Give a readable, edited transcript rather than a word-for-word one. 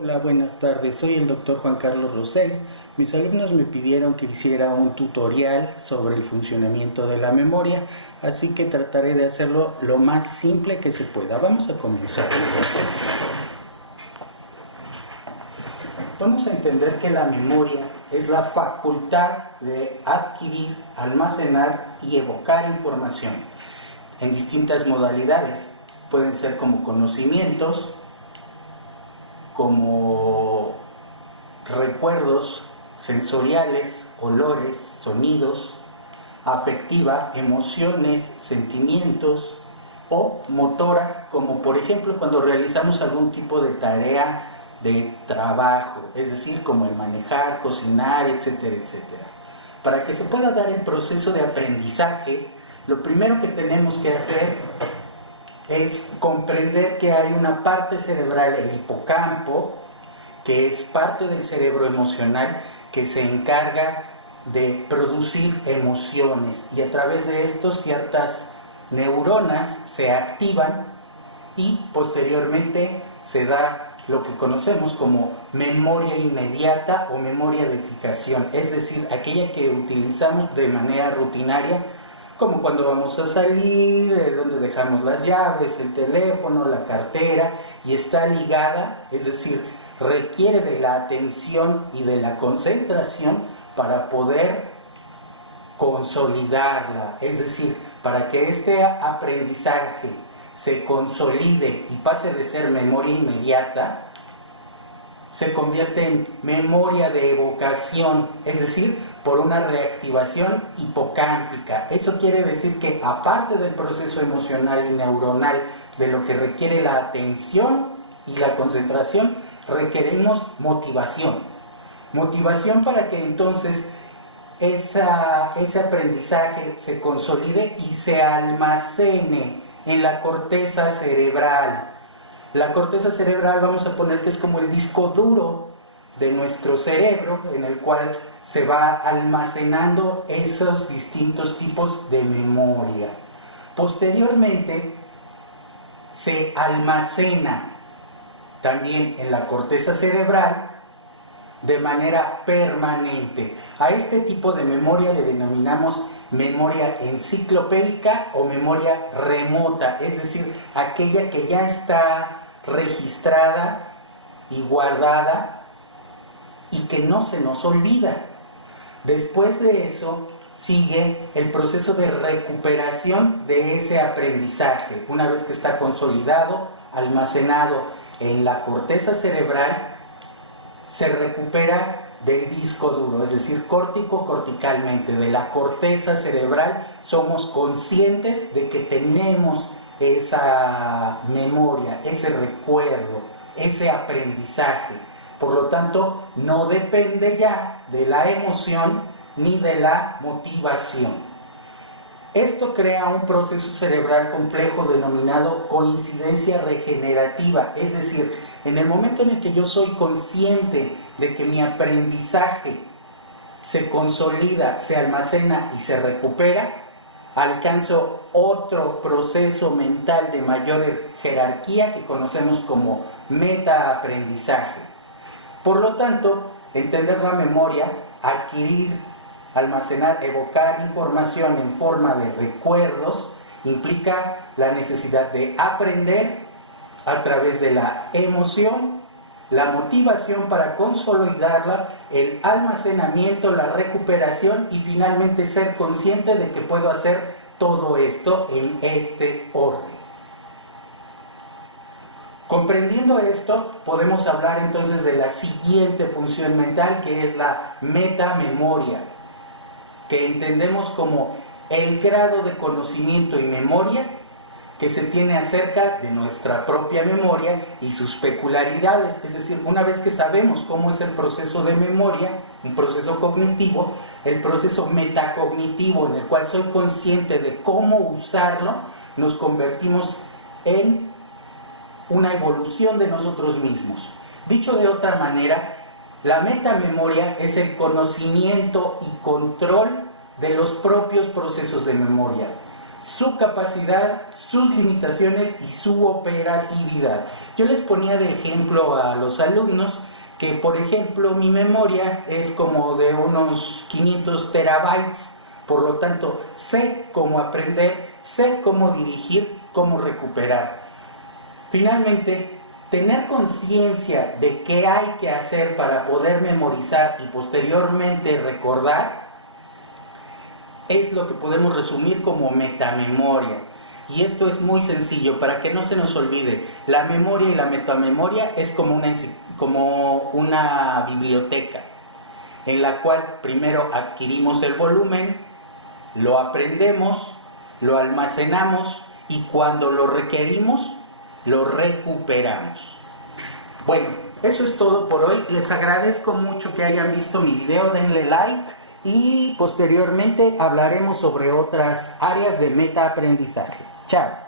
Hola, buenas tardes. Soy el doctor Juan Carlos Rosell. Mis alumnos me pidieron que hiciera un tutorial sobre el funcionamiento de la memoria, así que trataré de hacerlo lo más simple que se pueda. Vamos a comenzar entonces. Vamos a entender que la memoria es la facultad de adquirir, almacenar y evocar información en distintas modalidades. Pueden ser como conocimientos, como recuerdos sensoriales, olores, sonidos, afectiva, emociones, sentimientos, o motora, como por ejemplo cuando realizamos algún tipo de tarea de trabajo, es decir, como el manejar, cocinar, etcétera, etcétera. Para que se pueda dar el proceso de aprendizaje, lo primero que tenemos que hacer es comprender que hay una parte cerebral, el hipocampo, que es parte del cerebro emocional, que se encarga de producir emociones, y a través de esto ciertas neuronas se activan y posteriormente se da lo que conocemos como memoria inmediata o memoria de fijación, es decir, aquella que utilizamos de manera rutinaria, como cuando vamos a salir, donde dejamos las llaves, el teléfono, la cartera, y está ligada, es decir, requiere de la atención y de la concentración para poder consolidarla, es decir, para que este aprendizaje se consolide y pase de ser memoria inmediata, se convierte en memoria de evocación, es decir, por una reactivación hipocámpica. Eso quiere decir que aparte del proceso emocional y neuronal de lo que requiere la atención y la concentración, requerimos motivación. Motivación para que entonces ese aprendizaje se consolide y se almacene en la corteza cerebral. La corteza cerebral vamos a poner que es como el disco duro de nuestro cerebro, en el cual se va almacenando esos distintos tipos de memoria. Posteriormente se almacena también en la corteza cerebral de manera permanente. A este tipo de memoria le denominamos memoria enciclopédica o memoria remota, es decir, aquella que ya está registrada y guardada y que no se nos olvida. Después de eso sigue el proceso de recuperación de ese aprendizaje. Una vez que está consolidado, almacenado en la corteza cerebral, se recupera del disco duro, es decir, córtico-corticalmente, de la corteza cerebral. Somos conscientes de que tenemos esa memoria, ese recuerdo, ese aprendizaje. Por lo tanto, no depende ya de la emoción ni de la motivación. Esto crea un proceso cerebral complejo denominado coincidencia regenerativa, es decir, en el momento en el que yo soy consciente de que mi aprendizaje se consolida, se almacena y se recupera, alcanzo otro proceso mental de mayor jerarquía que conocemos como metaaprendizaje. Por lo tanto, entender la memoria, adquirir, almacenar, evocar información en forma de recuerdos, implica la necesidad de aprender a través de la emoción, la motivación para consolidarla, el almacenamiento, la recuperación y finalmente ser consciente de que puedo hacer todo esto en este orden. Comprendiendo esto, podemos hablar entonces de la siguiente función mental, que es la metamemoria, que entendemos como el grado de conocimiento y memoria que se tiene acerca de nuestra propia memoria y sus peculiaridades. Es decir, una vez que sabemos cómo es el proceso de memoria, un proceso cognitivo, el proceso metacognitivo en el cual soy consciente de cómo usarlo, nos convertimos en una evolución de nosotros mismos. Dicho de otra manera, la metamemoria es el conocimiento y control de los propios procesos de memoria. su capacidad, sus limitaciones y su operatividad. Yo les ponía de ejemplo a los alumnos que, por ejemplo, mi memoria es como de unos 500 terabytes, por lo tanto, sé cómo aprender, sé cómo dirigir, cómo recuperar. Finalmente, tener conciencia de qué hay que hacer para poder memorizar y posteriormente recordar es lo que podemos resumir como metamemoria. Y esto es muy sencillo, para que no se nos olvide. La memoria y la metamemoria es como una biblioteca, en la cual primero adquirimos el volumen, lo aprendemos, lo almacenamos y cuando lo requerimos, lo recuperamos. Bueno, eso es todo por hoy. Les agradezco mucho que hayan visto mi video, denle like y posteriormente hablaremos sobre otras áreas de metaaprendizaje. Chao.